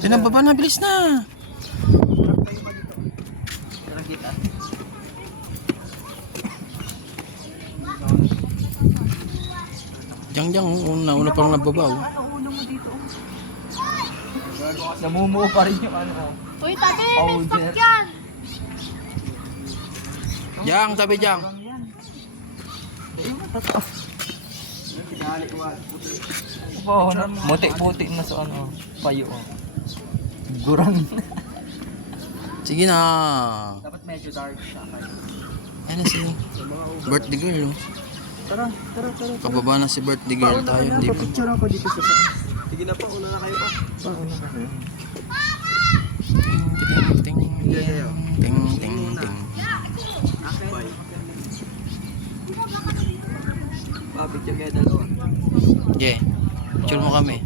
Pinababa na, bilis na. Diyan, una pang nababaw. Namumuo pa rin yung ano. Uy, tabi, may stock yan. Diyan, tabi diyan. Oo, muti-muti na sa ano, payo. Gurang. Sige na. Dapat medyo dark siya. Ayan na si birthday girl. Oh. Tara. Kababa na si birthday girl tayo. Hindi pa. Picture ako dito sa taas. Sige na po, una na kayo pa. Pauna ka kayo. Ting. Bye. Picture kayo dalawa. Yeah. Picture mo kami.